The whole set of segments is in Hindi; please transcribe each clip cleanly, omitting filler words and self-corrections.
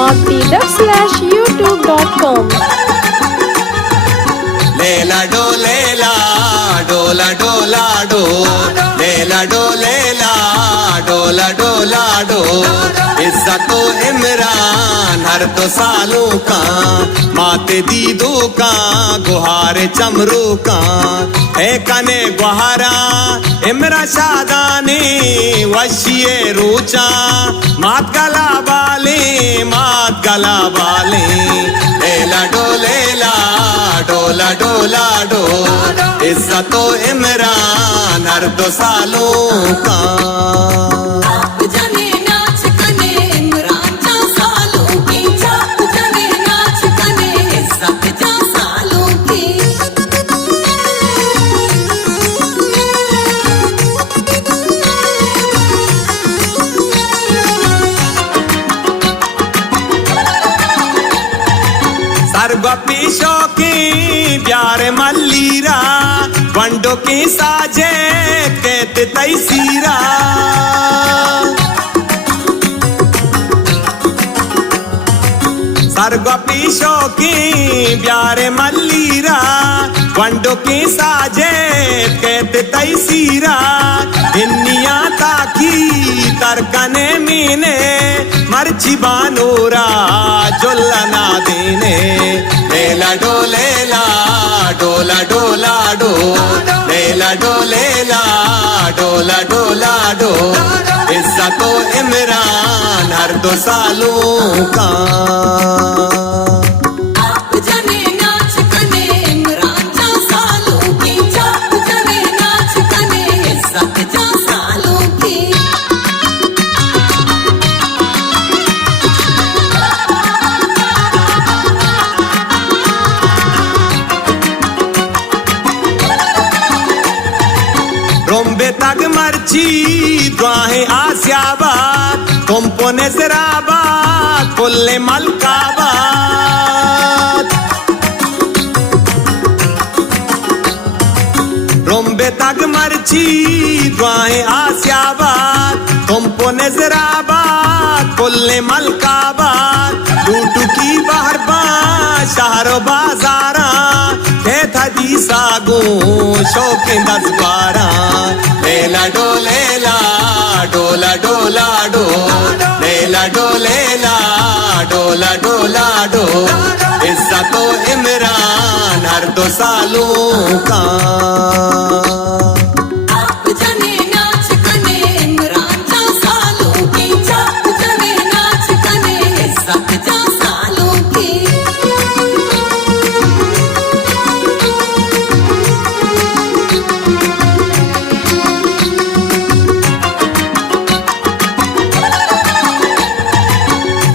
www.youtube.com. लेला डोलेला डोला डोला डो लेला डोलेला डोला डोला डो इज्जतो इमरान हर तो सालों का माते दीदो का गुहार चमरू का है कने गुहारा इमरा शादाने वशिए रूचा मात गला बाले लेला डोलेला डोला डोला डो इज्जतो इमरान हर दो सालों का सर्वपीशो की प्यार मल्लीरा वंडो की साजे कहते तैसीरा सर्वपीशो की प्यार मल्लीरा वंडो की साजे कहते तैसीरा हिन्निया ताकी तरकने मीने मर्ची बानूरा जुल्लना देने लेला डोलेला डोला डोला डो लेला डोलेला डोला डोला डो इज्जतो इमरान हर दो सालों का रोम्बे तक मर्ची द्वाहे आसियाबाद तुमको नजराबाद कुल्ले मलकाबाद रोम्बे तक मर्ची द्वाहे आसियाबाद तुमको नजराबाद कुल्ले मलकाबाद टूटू की बहरबा शहरो बाजारा था जी सागो शौके 10-12 लेला डोलेला डोला डोला डो लेला डोलेला डोला डोला डो इज्जतो इमरान हर दो सालों का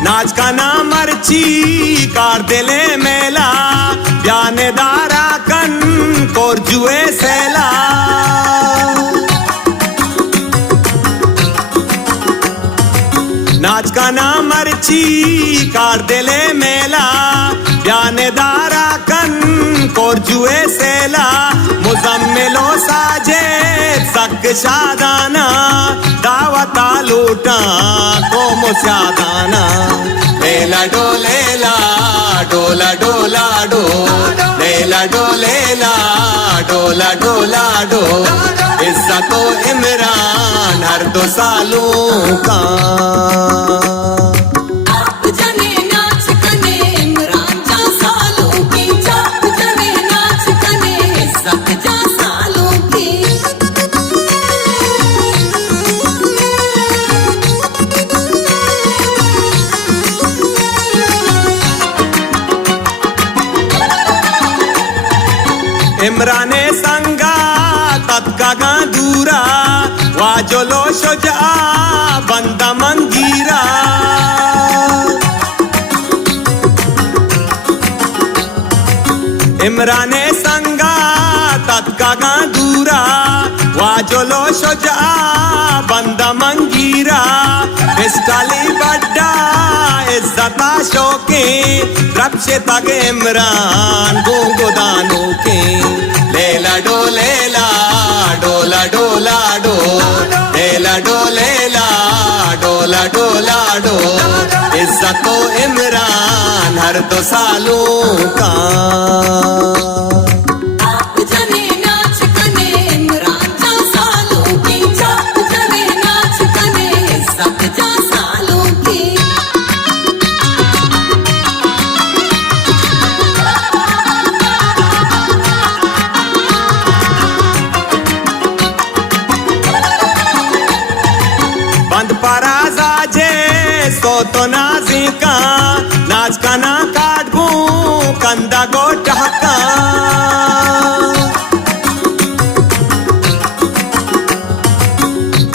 नाच का नाम अर्ची कार दिले मेला ब्याने दारा कन कोर जुए सेला नाच का नाम अर्ची कार दिले मेला ब्याने दारा कन कोर जुए सेला मुजम्मिलो साजे सक शादाना दावता लूटा को मुस्यादाना लेला डोलेला डोला डोला डो लेला डोलेला डोला डोला डो इज्जतो इमरान हर दो सालों का इमराने संगा तत्का दूरा वाजोलो शुजा बंदा मंगीरा इमराने संगा तत्का दूरा वाजोलो शुजा बंदा मंगीरा इस्काली बड्डा इज्जता शोके रब से तक इमरान गोदानो के लेला डोलेला डोला डोला डो लेला डोलेला डोला डोला डो इज्जत इज्जत इमरान हर 2 सालों का। आप जने नाच कने इमरान जा सालों की, आप जने नाच कने इज्जत जा सालों की। बंद पराजा जे सो तो नाजी का नाच का ना काटबू कंदा गोट हक्का।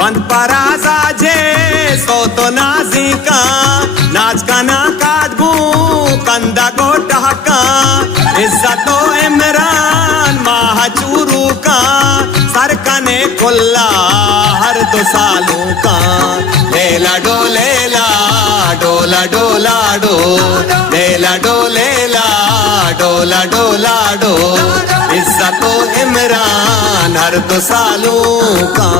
बंद पराजा जे सो तो नाजी का नाच का ना काटबू कंदा गोट हक्का। इज्जतो इमरान माह चूरू का सर कने खुल्ला हर 2 सालों का। लेला डोलेला डोला डोला डो, लेला डोलेला डोला डोला डो। इज्जतो इमरान हर 2 सालों का।